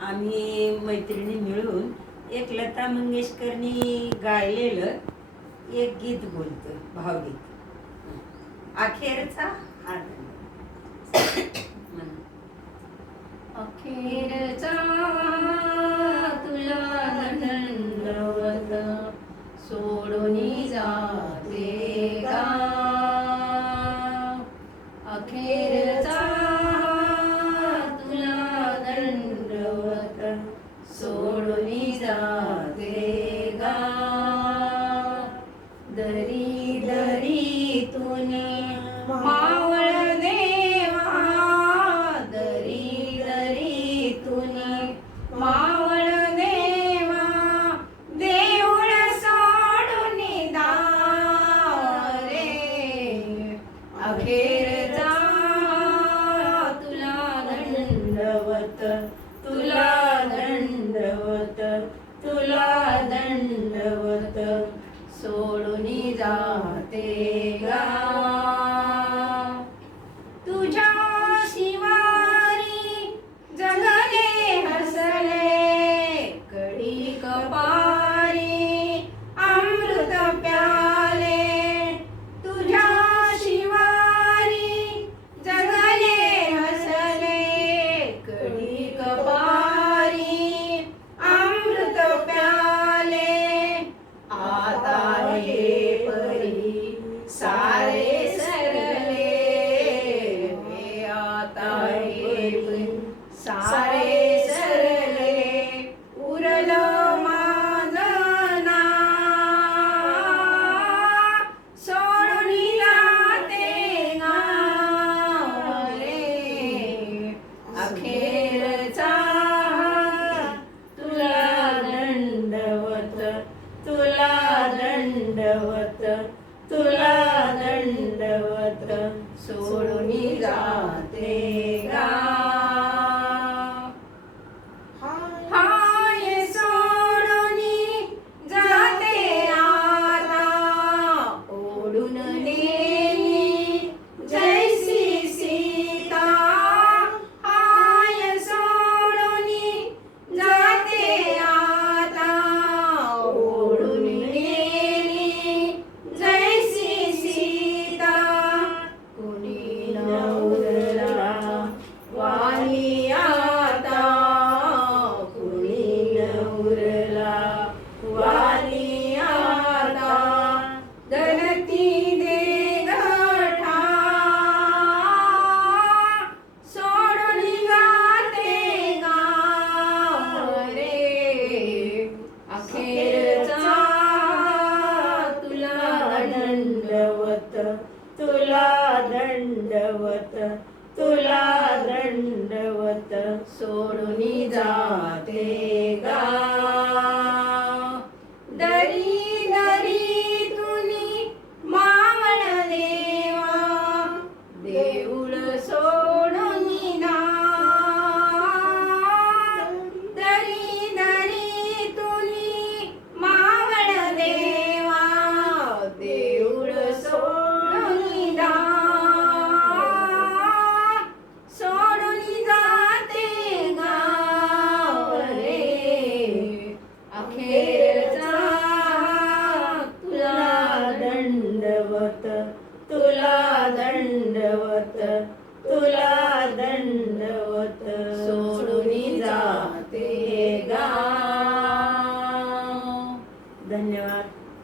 आम्ही मैत्रिणी मिळून एक लता मंगेशकरनी गायलेलं एक गीत बोलतो भावगीत. अखेरचा हा अखेरचा सोडून जाते गा. दरी दरी तुनी मावळ देवा दरी दरी तुनी मावळ देवा देऊळ सोडून दा रे अखेर 对了 दंडवत तुला दंडवत सोडून जाते. ソロニザーテガー